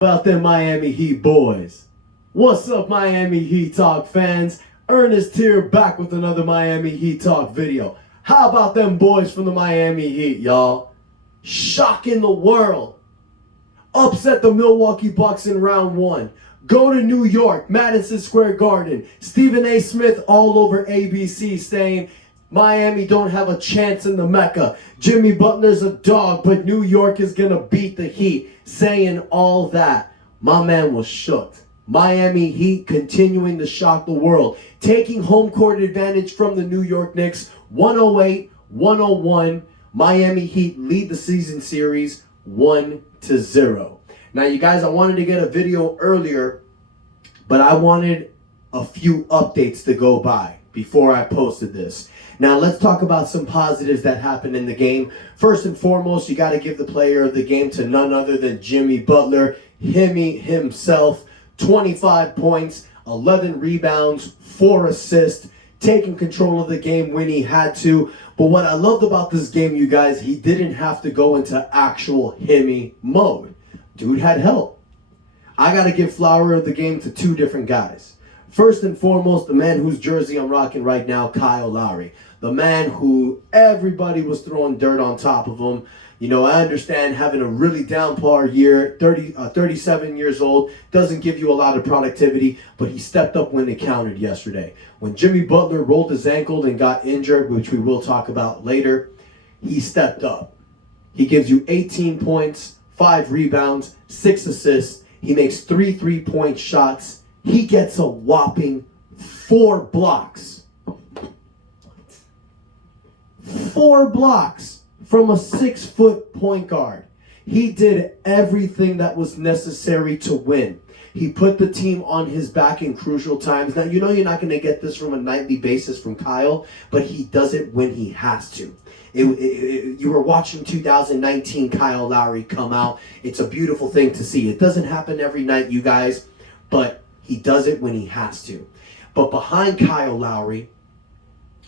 About them Miami Heat boys. What's up, Miami Heat Talk fans? Ernest here, back with another Miami Heat Talk video. How about them boys from the Miami Heat, y'all? Shocking the world. Upset the Milwaukee Bucks in round one. Go to New York, Madison Square Garden. Stephen A. Smith all over ABC saying Miami don't have a chance in the Mecca. Jimmy Butler's a dog, but New York is going to beat the Heat. Saying all that, my man was shook. Miami Heat continuing to shock the world. Taking home court advantage from the New York Knicks, 108-101. Miami Heat lead the season series 1-0. Now, you guys, I wanted to get a video earlier, but I wanted a few updates to go by before I posted this. Now, let's talk about some positives that happened in the game. First and foremost, you got to give the player of the game to none other than Jimmy Butler. Himself, 25 points, 11 rebounds, 4 assists, taking control of the game when he had to. But what I loved about this game, you guys, he didn't have to go into actual Himmy mode. Dude had help. I got to give flower of the game to 2 different guys. First and foremost, the man whose jersey I'm rocking right now, Kyle Lowry. The man who everybody was throwing dirt on top of him. You know, I understand having a really downpour year, 37 years old, doesn't give you a lot of productivity, but he stepped up when it counted yesterday. When Jimmy Butler rolled his ankle and got injured, which we will talk about later, he stepped up. He gives you 18 points, 5 rebounds, 6 assists. He makes 3 3-point shots. He gets a whopping 4 blocks. 4 blocks from a 6-foot point guard. He did everything that was necessary to win. He put the team on his back in crucial times. Now, you know you're not going to get this from a nightly basis from Kyle, but he does it when he has to. You were watching 2019 Kyle Lowry come out. It's a beautiful thing to see. It doesn't happen every night, you guys, but he does it when he has to. But behind Kyle Lowry,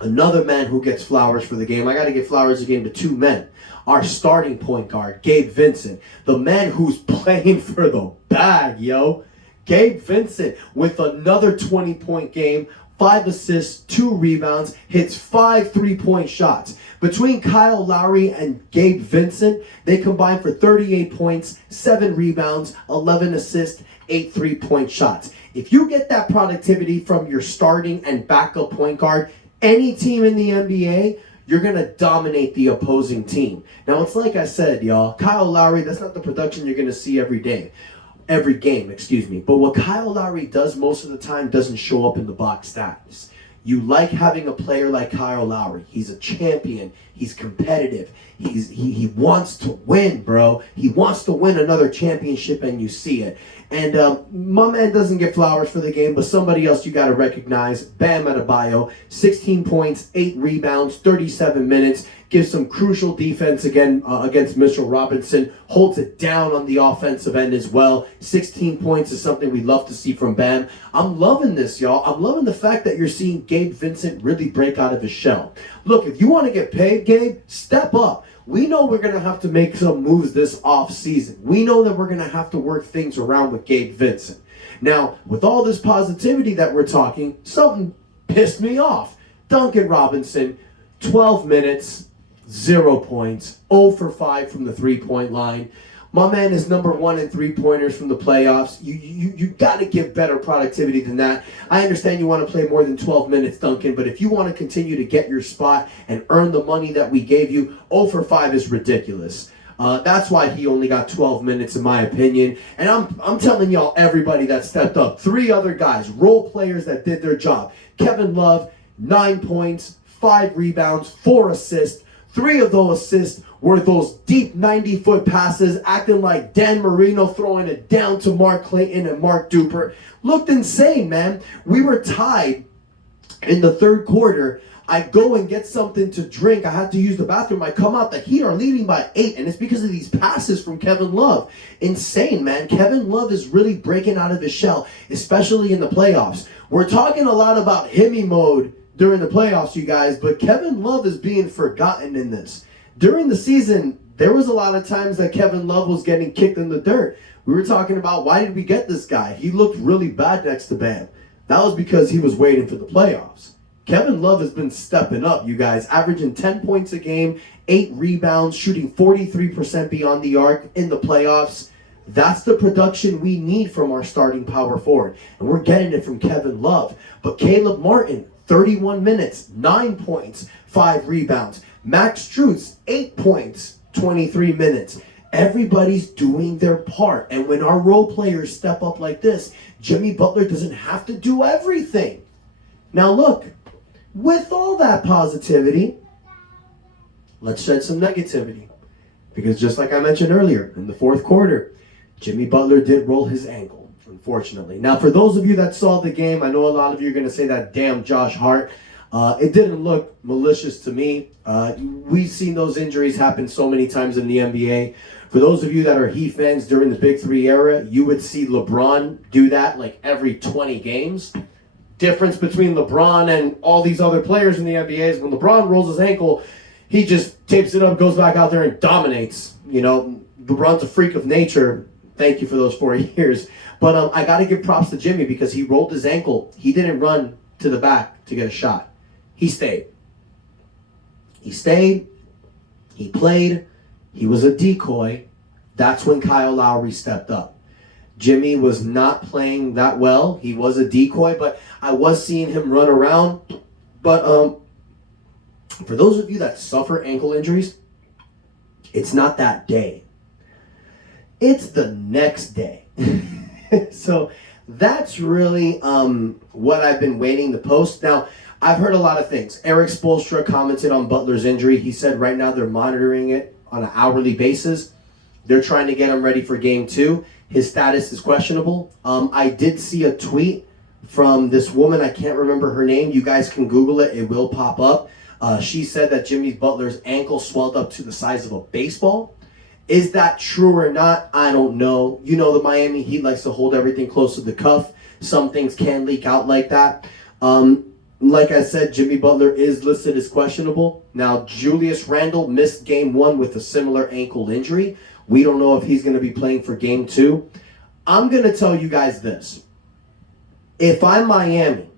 another man who gets flowers for the game, I got to give flowers again to 2 men. Our starting point guard, Gabe Vincent, the man who's playing for the bag, yo. Gabe Vincent with another 20-point game, 5 assists, 2 rebounds, hits 5 3-point shots. Between Kyle Lowry and Gabe Vincent, they combine for 38 points, 7 rebounds, 11 assists, 8 3-point shots. If you get that productivity from your starting and backup point guard, any team in the NBA, you're going to dominate the opposing team. Now, it's like I said, y'all, Kyle Lowry, that's not the production you're going to see every game. Every game, excuse me. But what Kyle Lowry does most of the time doesn't show up in the box stats. You like having a player like Kyle Lowry. He's a champion. He's competitive. He wants to win, bro. He wants to win another championship, and you see it. And my man doesn't get flowers for the game, but somebody else you got to recognize, Bam Adebayo, 16 points, 8 rebounds, 37 minutes, gives some crucial defense again against Mitchell Robinson, holds it down on the offensive end as well. 16 points is something we love to see from Bam. I'm loving this, y'all. I'm loving the fact that you're seeing Gabe Vincent really break out of his shell. Look, if you want to get paid, Gabe, step up. We know we're going to have to make some moves this offseason. We know that we're going to have to work things around with Gabe Vincent. Now, with all this positivity that we're talking, something pissed me off. Duncan Robinson, 12 minutes, 0 points, 0 for 5 from the 3-point line. My man is number 1 in 3-pointers from the playoffs. You got to give better productivity than that. I understand you want to play more than 12 minutes, Duncan, but if you want to continue to get your spot and earn the money that we gave you, 0 for 5 is ridiculous. That's why he only got 12 minutes, in my opinion. And I'm telling y'all, everybody that stepped up, 3 other guys, role players that did their job. Kevin Love, 9 points, 5 rebounds, 4 assists. 3 of those assists were those deep 90-foot passes, acting like Dan Marino throwing it down to Mark Clayton and Mark Duper. Looked insane, man. We were tied in the 3rd quarter. I go and get something to drink. I had to use the bathroom. I come out. The Heat are leading by 8, and it's because of these passes from Kevin Love. Insane, man. Kevin Love is really breaking out of his shell, especially in the playoffs. We're talking a lot about Himmy mode during the playoffs, you guys, but Kevin Love is being forgotten in this. During the season, There was a lot of times that Kevin Love was getting kicked in the dirt. We were talking about, why did we get this guy? He looked really bad next to Bam. That was because he was waiting for the playoffs. Kevin Love has been stepping up, you guys, averaging 10 points a game, 8 rebounds, shooting 43% beyond the arc in the playoffs. That's the production we need from our starting power forward. And we're getting it from Kevin Love. But Caleb Martin, 31 minutes, 9 points, 5 rebounds. Max Strus, 8 points, 23 minutes. Everybody's doing their part. And when our role players step up like this, Jimmy Butler doesn't have to do everything. Now look, with all that positivity, let's shed some negativity. Because just like I mentioned earlier, in the fourth quarter, Jimmy Butler did roll his ankle, unfortunately. Now, for those of you that saw the game, I know a lot of you are going to say that damn Josh Hart. It didn't look malicious to me. We've seen those injuries happen so many times in the NBA. For those of you that are Heat fans during the Big Three era, you would see LeBron do that like every 20 games. Difference between LeBron and all these other players in the NBA is when LeBron rolls his ankle, he just tapes it up, goes back out there and dominates. You know, LeBron's a freak of nature. Thank you for those 4 years. But I got to give props to Jimmy because he rolled his ankle. He didn't run to the back to get a shot. He stayed. He stayed. He played. He was a decoy. That's when Kyle Lowry stepped up. Jimmy was not playing that well. He was a decoy, but I was seeing him run around. But for those of you that suffer ankle injuries, it's not that day. It's the next day. So that's really what I've been waiting to post. Now, I've heard a lot of things. Eric Spoelstra commented on Butler's injury. He said right now they're monitoring it on an hourly basis. They're trying to get him ready for game 2. His status is questionable. I did see a tweet from this woman. I can't remember her name. You guys can Google it. It will pop up. She said that Jimmy Butler's ankle swelled up to the size of a baseball. Is that true or not? I don't know. You know, the Miami Heat likes to hold everything close to the cuff. Some things can leak out like that. Like I said, Jimmy Butler is listed as questionable. Now, Julius Randle missed game 1 with a similar ankle injury. We don't know if he's going to be playing for game 2. I'm going to tell you guys this. If I'm Miami,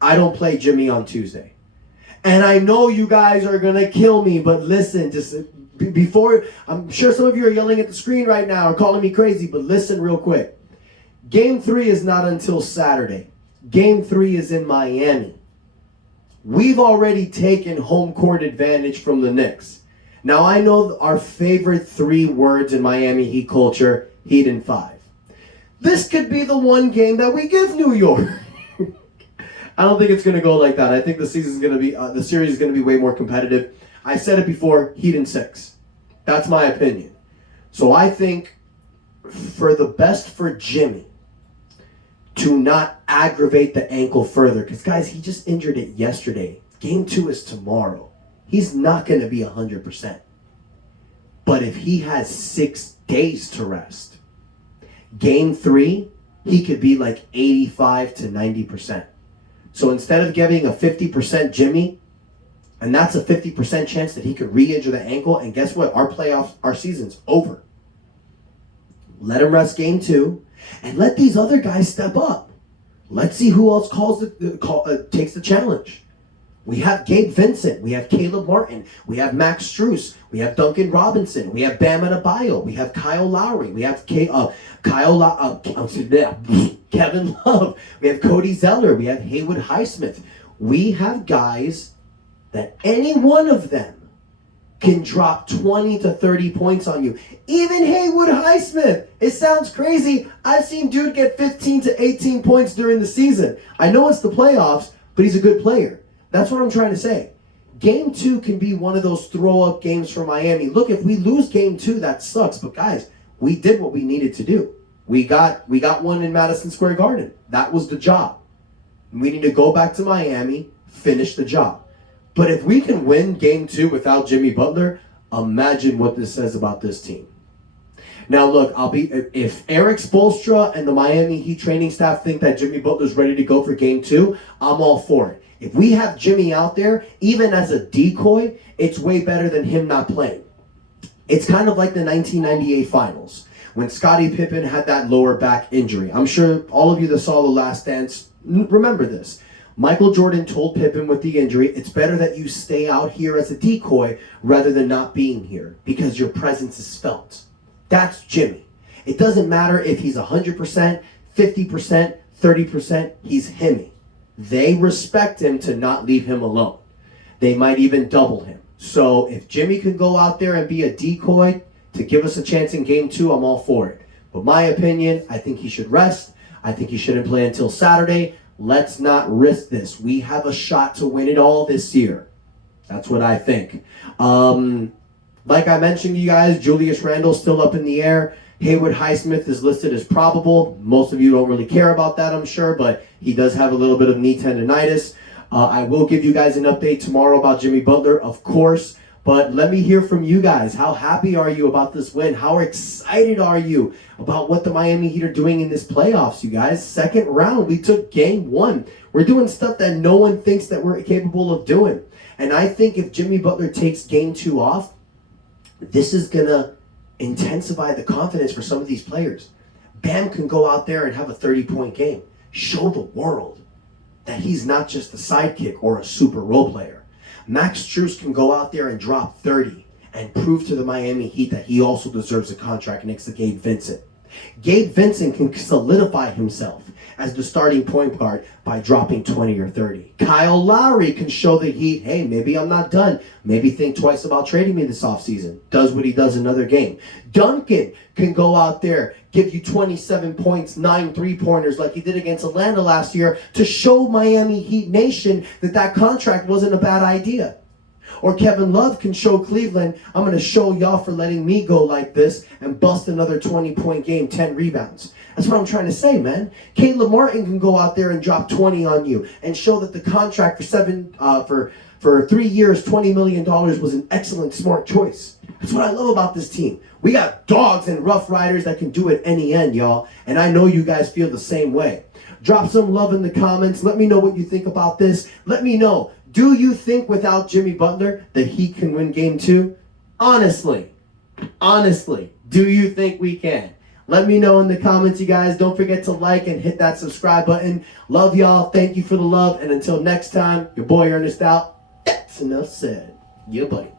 I don't play Jimmy on Tuesday. And I know you guys are going to kill me, but listen, just before, I'm sure some of you are yelling at the screen right now or calling me crazy, but listen real quick. Game 3 is not until Saturday. Game 3 is in Miami. We've already taken home court advantage from the Knicks. Now, I know our favorite 3 words in Miami Heat culture, Heat in 5. This could be the one game that we give New York. I don't think it's going to go like that. I think the series is going to be way more competitive. I said it before, Heat in 6. That's my opinion. So I think for the best for Jimmy to not aggravate the ankle further, because guys, he just injured it yesterday. Game 2 is tomorrow. He's not going to be 100%. But if he has 6 days to rest, game 3, he could be like 85 to 90%. So instead of giving a 50% Jimmy, and that's a 50% chance that he could re-injure the ankle, and guess what? Our season's over. Let him rest game 2, and let these other guys step up. Let's see who else takes the challenge. We have Gabe Vincent. We have Caleb Martin. We have Max Strus. We have Duncan Robinson. We have Bam Adebayo. We have Kyle Lowry. We have Kevin Love. We have Cody Zeller. We have Haywood Highsmith. We have guys that any one of them can drop 20 to 30 points on you. Even Haywood Highsmith. It sounds crazy. I've seen dude get 15 to 18 points during the season. I know it's the playoffs, but he's a good player. That's what I'm trying to say. Game 2 can be one of those throw-up games for Miami. Look, if we lose game 2, that sucks. But guys, we did what we needed to do. We got one in Madison Square Garden. That was the job. We need to go back to Miami, finish the job. But if we can win game 2 without Jimmy Butler, imagine what this says about this team. Now look, if Eric Spoelstra and the Miami Heat training staff think that Jimmy Butler's ready to go for game 2, I'm all for it. If we have Jimmy out there, even as a decoy, it's way better than him not playing. It's kind of like the 1998 finals when Scottie Pippen had that lower back injury. I'm sure all of you that saw The Last Dance remember this. Michael Jordan told Pippen with the injury, it's better that you stay out here as a decoy rather than not being here because your presence is felt. That's Jimmy. It doesn't matter if he's 100%, 50%, 30%, he's himmy. They respect him to not leave him alone. They might even double him. So if Jimmy can go out there and be a decoy to give us a chance in game 2, I'm all for it. But my opinion, I think he should rest. I think he shouldn't play until Saturday. Let's not risk this. We have a shot to win it all this year. That's what I think. Like I mentioned to you guys, Julius Randle's still up in the air. Haywood Highsmith is listed as probable. Most of you don't really care about that, I'm sure, but he does have a little bit of knee tendonitis. I will give you guys an update tomorrow about Jimmy Butler, of course. But let me hear from you guys. How happy are you about this win? How excited are you about what the Miami Heat are doing in this playoffs, you guys? Second round, we took game 1. We're doing stuff that no one thinks that we're capable of doing. And I think if Jimmy Butler takes game 2 off, this is going to intensify the confidence for some of these players. Bam can go out there and have a 30-point game. Show the world that he's not just a sidekick or a super role player. Max Strus can go out there and drop 30 and prove to the Miami Heat that he also deserves a contract next to Gabe Vincent. Gabe Vincent can solidify himself as the starting point guard by dropping 20 or 30. Kyle Lowry can show the Heat, hey, maybe I'm not done. Maybe think twice about trading me this offseason. Does what he does another game. Duncan can go out there, give you 27 points, 9 3-pointers like he did against Atlanta last year to show Miami Heat Nation that that contract wasn't a bad idea. Or Kevin Love can show Cleveland, I'm going to show y'all for letting me go like this and bust another 20-point game, 10 rebounds. That's what I'm trying to say, man. Caleb Martin can go out there and drop 20 on you and show that the contract for 3 years, $20 million was an excellent, smart choice. That's what I love about this team. We got dogs and rough riders that can do it any end, y'all. And I know you guys feel the same way. Drop some love in the comments. Let me know what you think about this. Let me know. Do you think without Jimmy Butler that he can win game 2? Honestly, do you think we can? Let me know in the comments, you guys. Don't forget to like and hit that subscribe button. Love y'all. Thank you for the love. And until next time, your boy Ernest out. That's enough said. Yeah, buddy.